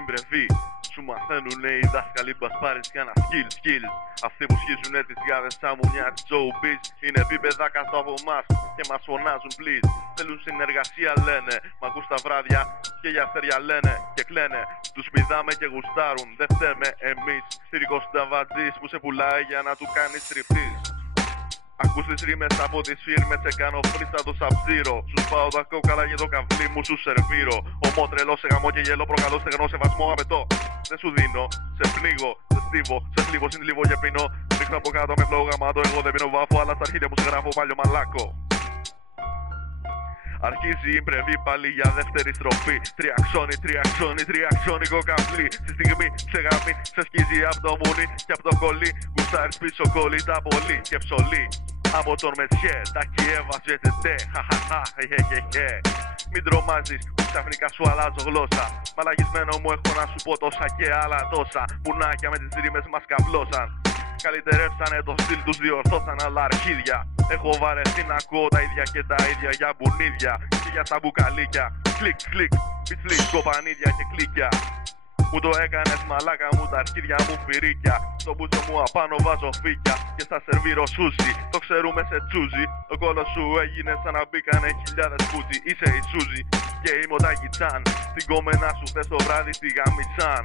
Ιμπρεβή. Σου μαθαίνουνε οι δάσκαλοι μπασπάρες για να skills. Αυτοί που σχίζουνε τις γάδες σαν μουνιά της showbiz είναι επίπεδα κάτω από εμάς και μας φωνάζουν please. Θέλουν συνεργασία λένε, μ' ακούς τα βράδια και για αστέρια λένε και κλαίνε. Τους πηδάμε και γουστάρουν, δεν φταίμε εμείς. Θηρικός συνταβατζής που σε πουλάει για να του κάνεις τριφτής. Ακούς τις ρήμες από τις φίρμες, σε κάνω φρίστα το σαψίρο. Σου σπάω τα κόκαλα και το καβλί μου σου σερβίρω. Ομό τρελό σε γαμό και γελό, προκαλώ στεγνό σεβασμό απαιτώ. Δεν σου δίνω, σε πνίγω, σε στίβω, σε θλίβω, συντλίβω και πίνω. Ρίχνω από κάτω με φλόγο γαμάτο, εγώ δεν πίνω βάφο, αλλά στα αρχίδια μου σε γράφω πάλιο μαλάκο. Αρχίζει η Ιμπρεβή πάλι για δεύτερη στροφή. Τριαξώνει κοκαβλή. Στη στιγμή σε γάμι, σε σκίζει από το μουνί και από το κολλή. Γουστάρεις πίσω κολλή τα πολύ και ψωλή. Από τον Μετσιέ, τα Κιέβα ζετετέ. Χαχαχα, χεχεχε. Μην τρομάζεις, που ξαφνικά σου αλλάζω γλώσσα. Μαλαγισμένο μου έχω να σου πω τόσα και άλλα τόσα. Πουνάκια με τις ρήμες μας καβλώσαν. Καλυτερεύσανε το στυλ τους, διορθώσαν άλλα αρχίδια. Έχω βαρεθεί να ακούω τα ίδια και τα ίδια για μπουνίδια και για τα μπουκαλίκια. Κλικ, πιτσλικ, κοπανίδια και κλίκια. Μου το έκανες μαλάκα μου, τα αρχίδια μου φυρίκια. Στο μπούτσο μου απάνω βάζω φύκια και στα σερβίρω σούζι. Το ξέρουμε σε τσούζι. Το κόλο σου έγινε σαν να μπήκανε χιλιάδες πούτσι. Είσαι η Σούζι και η Μοντάκη-τσάν. Την κόμενά σου θες το βράδυ τη γαμισάν.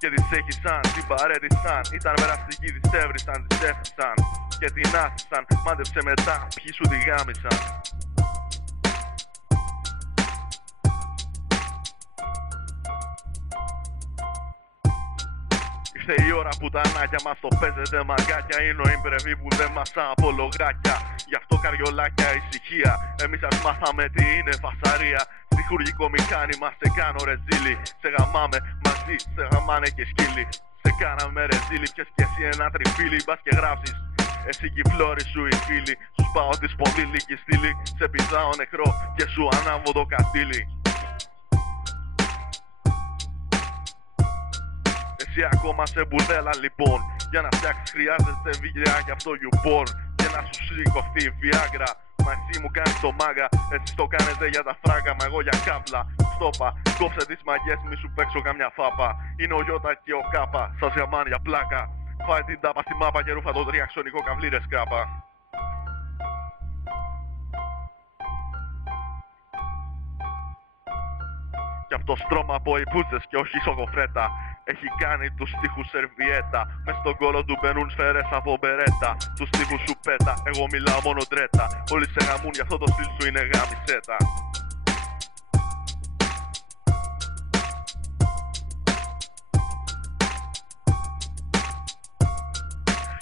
Και τις έχισαν, την παρέτησαν. Ήταν περαστική, τις έβρισαν, τις έφτισαν. Και την άφησαν, μάντεψε μετά, ποιοι σου τη γάμισαν. Ήρθε η ώρα που τα ανάκια μας το παίζετε μαγκάκια. Είναι ο Ιμπρεβή που δεν μας από λογάκια. Γι' αυτό καριολάκια ησυχία. Εμείς σας μάθαμε τι είναι φασαρία. Στη χουργικό μηχάνημα σε κάνω ρεζίλι. Σε γαμάμε μαζί, σε γαμάνε και σκύλι. Σε κάναμε ρεζίλι, πιες κι εσύ ένα τριφύλι. Μπας και γράψεις, εσύ κι η φλόρη σου η φίλη. Σου σπάω τη σπονδύλικη στήλη. Σε πηδάω νεκρό και σου ανάβω το κατήλι. Εσύ ακόμα σε μπουρδέλα λοιπόν. Για να φτιάξεις χρειάζεται βιβλιάκια αυτό YouPorn. Και να σου σηκωθεί η Viagra. Μα εσύ μου κάνεις το μάγκα. Εσείς το κάνετε για τα φράγκα, μα εγώ για κάβλα. Στόπα, κόψε τις μαγιές, μη σου παίξω καμιά φάπα. Είναι ο Ιώτα και ο Κάπα, σας γαμάνε για πλάκα. Φάει την τάπα στη μάπα και ρούφα το τριαξονικό καβλί ρε σκάπα. Κι απ' το στρώμα από υπούτσες και όχι σοκοφρέτα. Έχει κάνει τους στίχους σερβιέτα. Μες στον κόλο του μπαίνουν σφαίρες από μπερέτα. Τους στίχους σου πέτα, εγώ μιλάω μόνο τρέτα. Όλοι σε γαμούν, γι' αυτό το στυλ σου είναι γαμισέτα.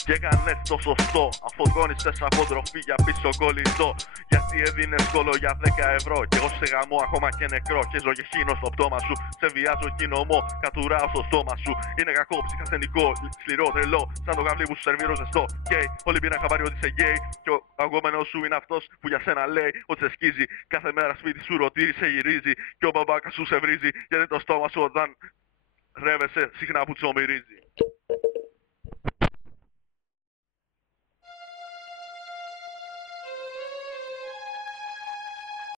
Και έκανες το σωστό, αφογκώνησες από τροφή για πίσω κολλητό. Γιατί έδινες κόλλο για 10 ευρώ. Κι εγώ σε γαμώ ακόμα και νεκρό. Και ζωγεχύνω στο πτώμα σου. Σε βιάζω κι νομό, κατουράω στο στόμα σου. Είναι κακό, ψυχασθενικό, σκληρό, τρελό. Σαν το γαβλί που σου σερβίρω ζεστό. Γκέι, όλοι πήραν χαμπάρι ότι είσαι γκέι. Και ο αγόμενος σου είναι αυτός που για σένα λέει ότι σε σκίζει. Κάθε μέρα σπίτι σου ρωτήρι σε γυρίζει. Και ο μπαμπάκας σου σε βρίζει. Γιατί το στόμα σου όταν ρεύεσαι συχνά που τσομυρίζει.